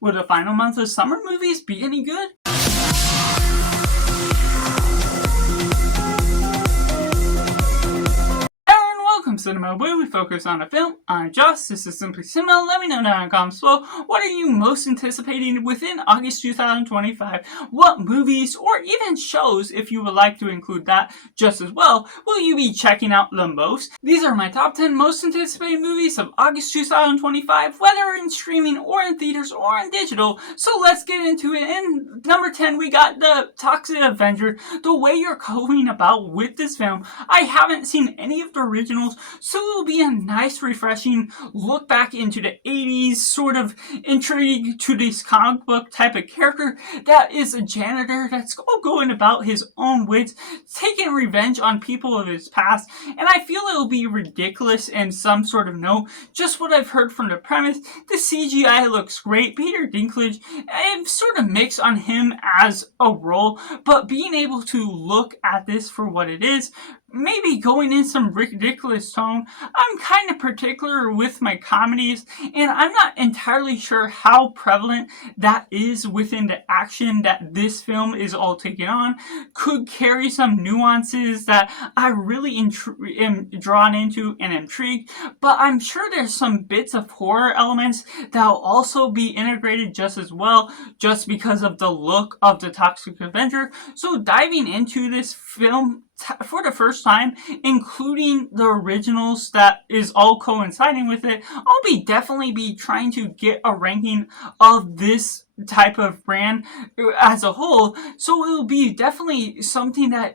Will the final month of summer movies be any good? Welcome to Cinema, where we focus on a film. I'm Josh, this is Simply Cinema. Let me know down in the comments below, what are you most anticipating within August 2025? What movies, or even shows, if you would like to include that just as well, will you be checking out the most? These are my top 10 most anticipated movies of August 2025, whether in streaming or in theaters or in digital. So let's get into it. In number 10, we got the Toxic Avenger. The way you're going about with this film, I haven't seen any of the originals, so it will be a nice, refreshing look back into the 80s, sort of intrigue to this comic book type of character that is a janitor that's all going about his own wits, taking revenge on people of his past. And I feel it will be ridiculous in some sort of note. Just what I've heard from the premise, the CGI looks great. Peter Dinklage, I'm sort of mixed on him as a role, but being able to look at this for what it is, maybe going in some ridiculous tone. I'm kind of particular with my comedies, and I'm not entirely sure how prevalent that is within the action that this film is all taking on. Could carry some nuances that I really am drawn into and intrigued, but I'm sure there's some bits of horror elements that will also be integrated just as well, just because of the look of the Toxic Avenger. So diving into this film for the first time, including the originals that is all coinciding with it, I'll definitely be trying to get a ranking of this type of brand as a whole. So it will be definitely something that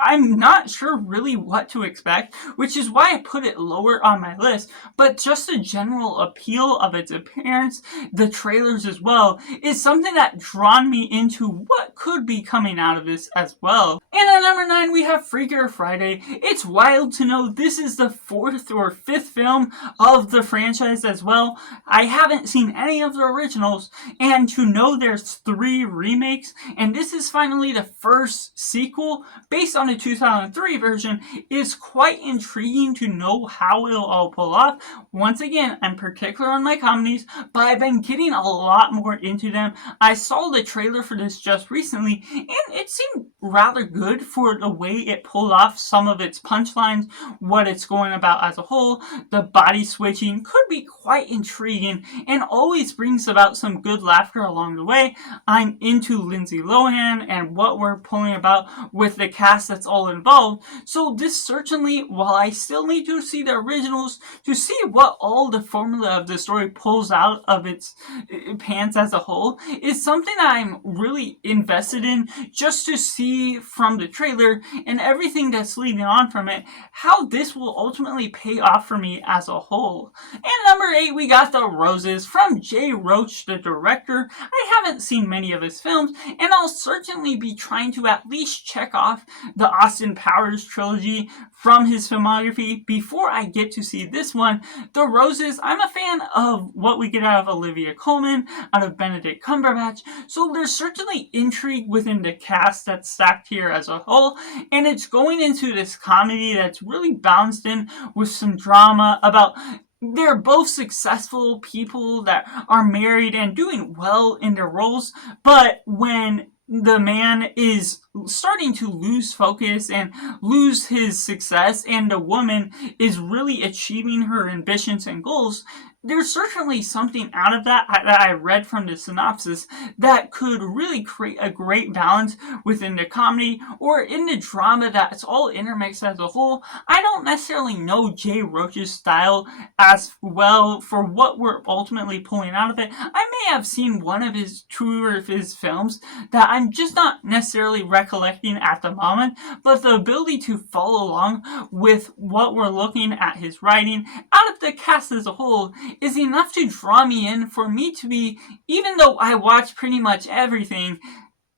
I'm not sure really what to expect, which is why I put it lower on my list. But just the general appeal of its appearance, the trailers as well, is something that drawn me into what could be coming out of this as well. And at number 9, we have Freakier Friday. It's wild to know this is the 4th or 5th film of the franchise as well. I haven't seen any of the originals, and to know there's 3 remakes, and this is finally the first sequel based on the 2003 version, is quite intriguing to know how it'll all pull off. Once again, I'm particular on my comedies, but I've been getting a lot more into them. I saw the trailer for this just recently, and it seemed rather good for the way it pulled off some of its punchlines, what it's going about as a whole. The body switching could be quite intriguing and always brings about some good laughter along the way. I'm into Lindsay Lohan and what we're pulling about with the cast that's all involved. So this certainly, while I still need to see the originals to see what all the formula of the story pulls out of its pants as a whole, is something I'm really invested in, just to see from the trailer and everything that's leading on from it, how this will ultimately pay off for me as a whole. And number 8, we got The Roses from Jay Roach, the director. I haven't seen many of his films, and I'll certainly be trying to at least check off the Austin Powers trilogy from his filmography before I get to see this one. The Roses, I'm a fan of what we get out of Olivia Colman, out of Benedict Cumberbatch, so there's certainly intrigue within the cast that's stacked here as a whole, and it's going into this comedy that's really balanced in with some drama about they're both successful people that are married and doing well in their roles, but when the man is starting to lose focus and lose his success, and the woman is really achieving her ambitions and goals, there's certainly something out of that I read from the synopsis that could really create a great balance within the comedy or in the drama that's all intermixed as a whole. I don't necessarily know Jay Roach's style as well for what we're ultimately pulling out of it. I may have seen one of his 2 of his films that I'm just not necessarily recollecting at the moment, but the ability to follow along with what we're looking at his writing out of the cast as a whole is enough to draw me in for me to be, even though I watch pretty much everything,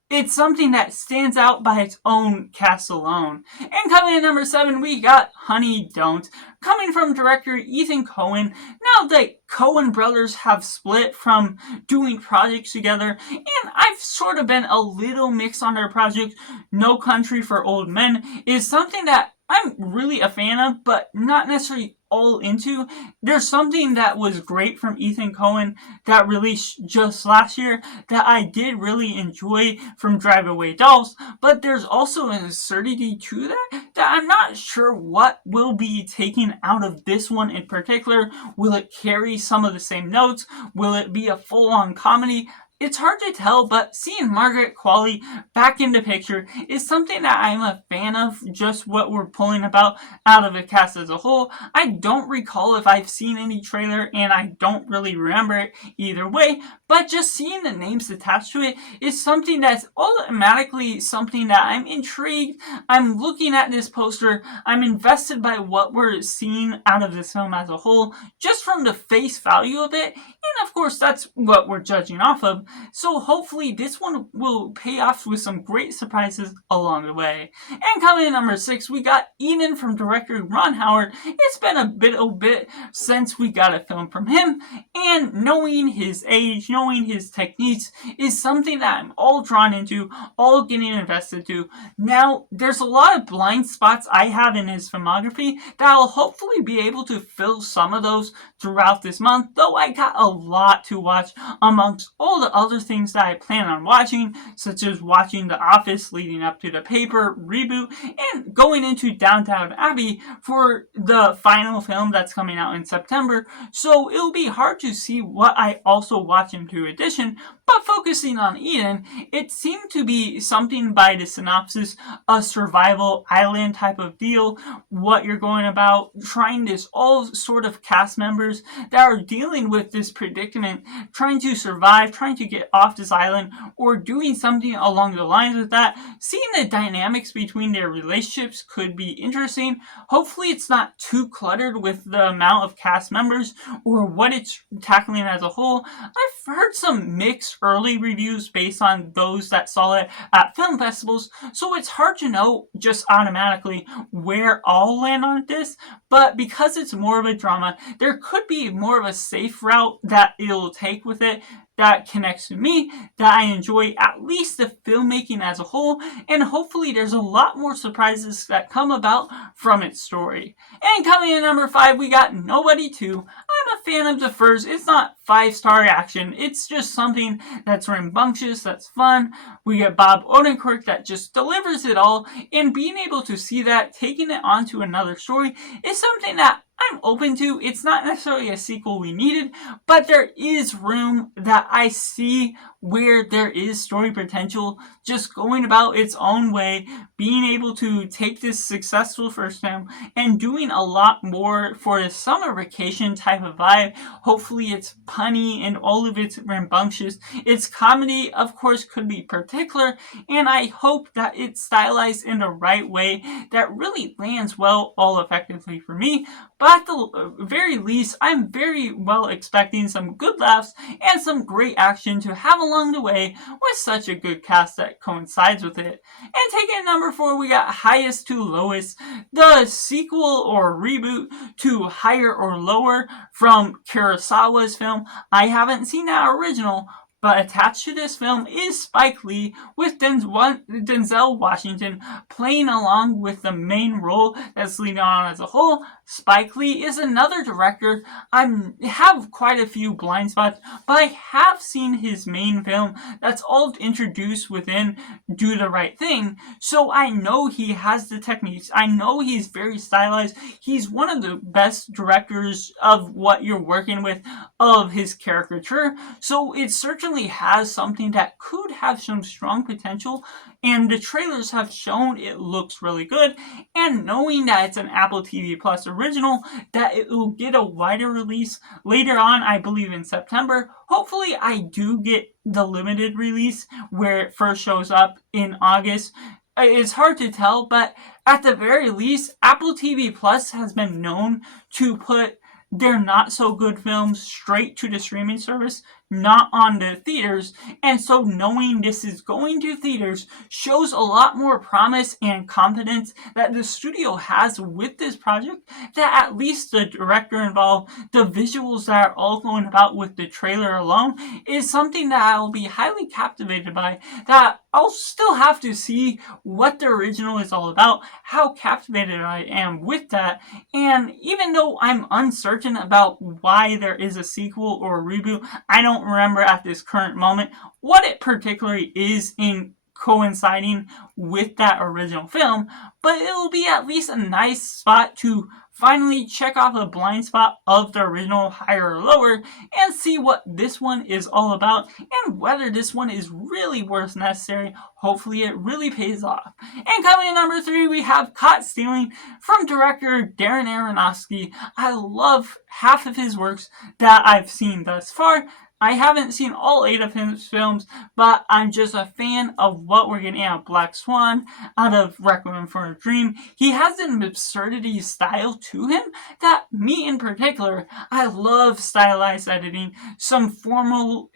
it's something that stands out by its own cast alone. And coming in number 7, we got Honey Don't, coming from director Ethan Coen. Now the Coen brothers have split from doing projects together, and I've sort of been a little mixed on their project. No Country for Old Men is something that I'm really a fan of, but not necessarily all into. There's something that was great from Ethan Coen that released just last year that I did really enjoy from Drive Away Dolls, but there's also an absurdity to that I'm not sure what will be taken out of this one in particular. Will it carry some of the same notes? Will it be a full-on comedy? It's hard to tell, but seeing Margaret Qualley back in the picture is something that I'm a fan of, just what we're pulling about out of the cast as a whole. I don't recall if I've seen any trailer, and I don't really remember it either way, but just seeing the names attached to it is something that's automatically something that I'm intrigued. I'm looking at this poster, I'm invested by what we're seeing out of this film as a whole, just from the face value of it, and of course that's what we're judging off of. So hopefully this one will pay off with some great surprises along the way. And coming in number 6, we got Eden from director Ron Howard. It's been a bit since we got a film from him, and knowing his age, knowing his techniques is something that I'm all drawn into, all getting invested to. Now, there's a lot of blind spots I have in his filmography that I'll hopefully be able to fill some of those throughout this month, though I got a lot to watch amongst all the other things that I plan on watching, such as watching The Office leading up to The Paper reboot, and going into Downton Abbey for the final film that's coming out in September, so it'll be hard to see what I also watch into addition. But focusing on Eden, it seemed to be something by the synopsis, a survival island type of deal, what you're going about, trying this, all sort of cast members that are dealing with this predicament, trying to survive, trying to get off this island, or doing something along the lines of that. Seeing the dynamics between their relationships could be interesting. Hopefully it's not too cluttered with the amount of cast members or what it's tackling as a whole. I've heard some mixed early reviews based on those that saw it at film festivals, so it's hard to know just automatically where I'll land on this, but because it's more of a drama, there could be more of a safe route that it'll take with it that connects to me, that I enjoy at least the filmmaking as a whole, and hopefully there's a lot more surprises that come about from its story. And coming in number 5, we got Nobody 2. I'm a fan of the first. It's not 5-star action. It's just something that's rambunctious, that's fun. We get Bob Odenkirk that just delivers it all, and being able to see that, taking it onto another story, is something that I'm open to. It's not necessarily a sequel we needed, but there is room that I see where there is story potential, just going about its own way, being able to take this successful first film and doing a lot more for a summer vacation type of vibe. Hopefully it's punny and all of its rambunctious. Its comedy, of course, could be particular, and I hope that it's stylized in the right way that really lands well all effectively for me. But at the very least, I'm very well expecting some good laughs and some great action to have along the way with such a good cast that coincides with it. And taking at number 4, we got Highest to Lowest, the sequel or reboot to Higher or Lower from Kurosawa's film. I haven't seen that original, but attached to this film is Spike Lee with Denzel Washington playing along with the main role that's leading on as a whole. Spike Lee is another director. I have quite a few blind spots, but I have seen his main film that's all introduced within Do the Right Thing, so I know he has the techniques. I know he's very stylized. He's one of the best directors of what you're working with of his caricature, so it certainly has something that could have some strong potential, and the trailers have shown it looks really good. And knowing that it's an Apple TV Plus original, that it will get a wider release later on, I believe in September. Hopefully I do get the limited release where it first shows up in August. It's hard to tell, but at the very least, Apple TV Plus has been known to put their not so good films straight to the streaming service. not on the theaters, and so knowing this is going to theaters shows a lot more promise and confidence that the studio has with this project, that at least the director involved, the visuals that are all going about with the trailer alone, is something that I'll be highly captivated by, that I'll still have to see what the original is all about, how captivated I am with that, and even though I'm uncertain about why there is a sequel or a reboot, I don't remember at this current moment what it particularly is in coinciding with that original film, but it'll be at least a nice spot to finally check off a blind spot of the original higher or lower and see what this one is all about and whether this one is really worth necessary. Hopefully it really pays off. And coming in number 3, we have Caught Stealing from director Darren Aronofsky. I love half of his works that I've seen thus far. I haven't seen all 8 of his films, but I'm just a fan of what we're getting out of Black Swan, out of Requiem for a Dream. He has an absurdity style to him that me in particular, I love stylized editing, some formal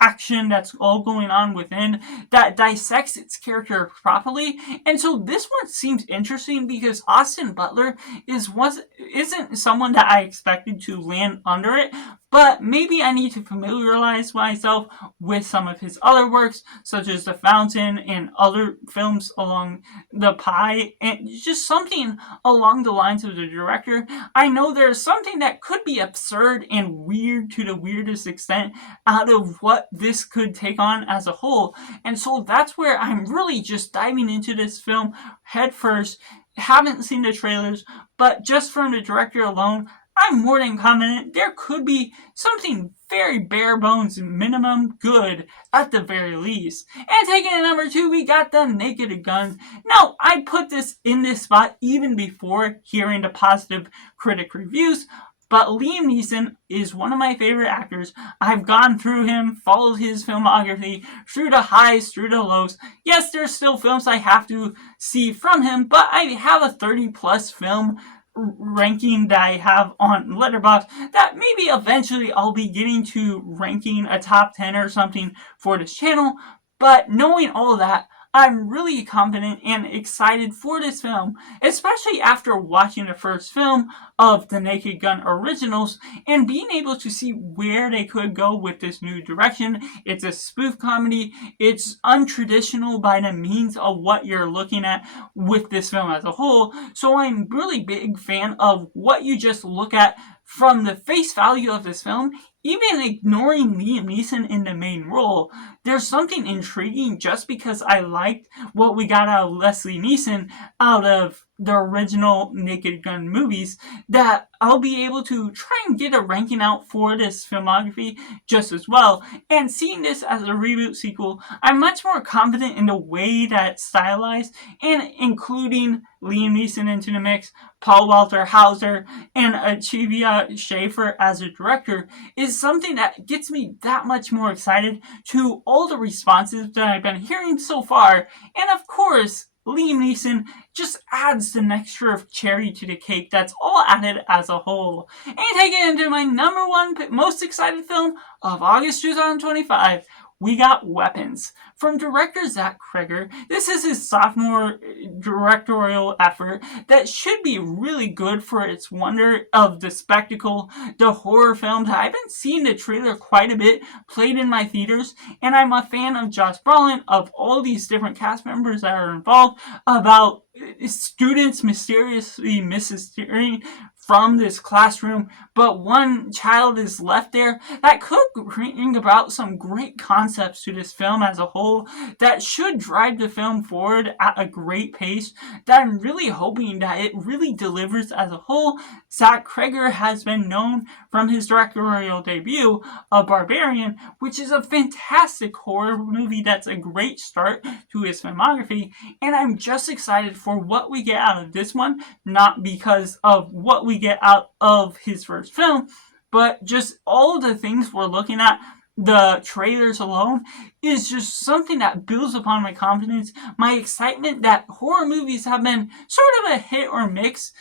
action that's all going on within that dissects its character properly. And so this one seems interesting because Austin Butler isn't someone that I expected to land under it, but maybe I need to familiarize myself with some of his other works, such as The Fountain and other films along the pie, and just something along the lines of the director. I know there's something that could be absurd and weird to the weirdest extent out of what this could take on as a whole, and so that's where I'm really just diving into this film head first. Haven't seen the trailers, but just from the director alone, I'm more than confident there could be something very bare bones minimum good at the very least. And taking at number 2, we got The Naked Gun. Now, I put this in this spot even before hearing the positive critic reviews, but Liam Neeson is one of my favorite actors. I've gone through him, followed his filmography, through the highs, through the lows. Yes, there's still films I have to see from him, but I have a 30-plus film ranking that I have on Letterboxd that maybe eventually I'll be getting to ranking a top 10 or something for this channel. But knowing all that, I'm really confident and excited for this film, especially after watching the first film of the Naked Gun originals and being able to see where they could go with this new direction. It's a spoof comedy. It's untraditional by the means of what you're looking at with this film as a whole. So I'm really big fan of what you just look at from the face value of this film. Even ignoring Liam Neeson in the main role, there's something intriguing just because I liked what we got out of Leslie Nielsen out of the original Naked Gun movies, that I'll be able to try and get a ranking out for this filmography just as well. And seeing this as a reboot sequel, I'm much more confident in the way that it's stylized, and including Liam Neeson into the mix, Paul Walter Hauser, and Achivia Schaefer as a director is something that gets me that much more excited to all the responses that I've been hearing so far. And of course, Liam Neeson just adds the extra cherry to the cake that's all added as a whole. And taking it into my number 1 most excited film of August 2025, we got Weapons from director Zach Cregger. This is his sophomore directorial effort that should be really good for its wonder of the spectacle, the horror films. I've been seeing the trailer quite a bit played in my theaters, and I'm a fan of Josh Brolin, of all these different cast members that are involved, about students mysteriously disappearing from this classroom, but one child is left there. That could bring about some great concepts to this film as a whole that should drive the film forward at a great pace, that I'm really hoping that it really delivers as a whole. Zach Cregger has been known from his directorial debut of Barbarian, which is a fantastic horror movie that's a great start to his filmography, and I'm just excited for what we get out of this one, not because of what we get out of his first film, but just all the things we're looking at. The trailers alone is just something that builds upon my confidence, my excitement that horror movies have been sort of a hit or miss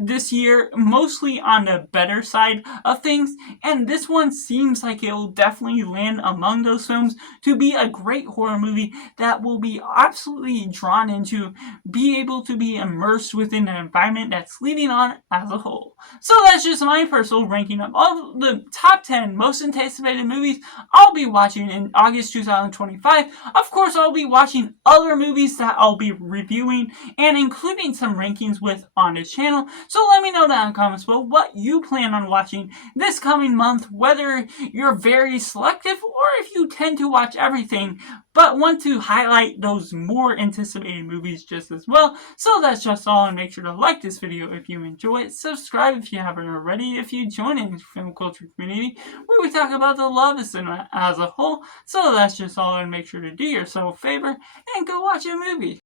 this year, mostly on the better side of things, and this one seems like it will definitely land among those films to be a great horror movie that will be absolutely drawn into, be able to be immersed within an environment that's leading on as a whole. So that's just my personal ranking of all the top 10 most anticipated movies I'll be watching in August 2025. Of course, I'll be watching other movies that I'll be reviewing and including some rankings with on this channel. So let me know down in the comments below what you plan on watching this coming month, whether you're very selective or if you tend to watch everything but want to highlight those more anticipated movies just as well. So that's just all, and make sure to like this video if you enjoy it, subscribe if you haven't already, if you join in the film culture community where we talk about the love of cinema as a whole. So that's just all, and make sure to do yourself a favor and go watch a movie.